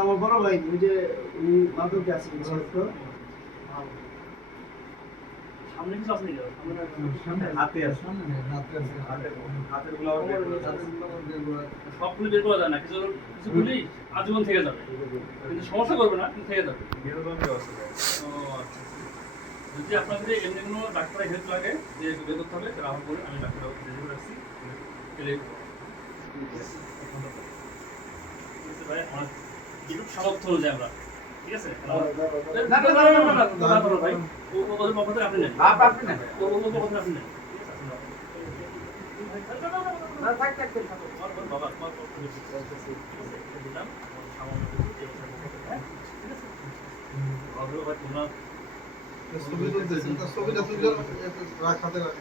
আমার বড় ভাই যে উনি আছে সামনে আছে সামনে হাতে আছে। হাতের না কিছু আজীবন থেকে যাবে। কিন্তু সমস্যা করবে না থেকে যাবে। যদি আপনাদের এর জন্য ডাক্তারের হেল্প লাগে যে একটু করতে হবে তাহলে আমার আমি ডাক্তার ডেলিভারি আসছি ভাই আমার আমরা ঠিক আছে ভাই তোমার ছবি তুলতেছেন ছবিটা তুললেন রাখ হাতে রাখ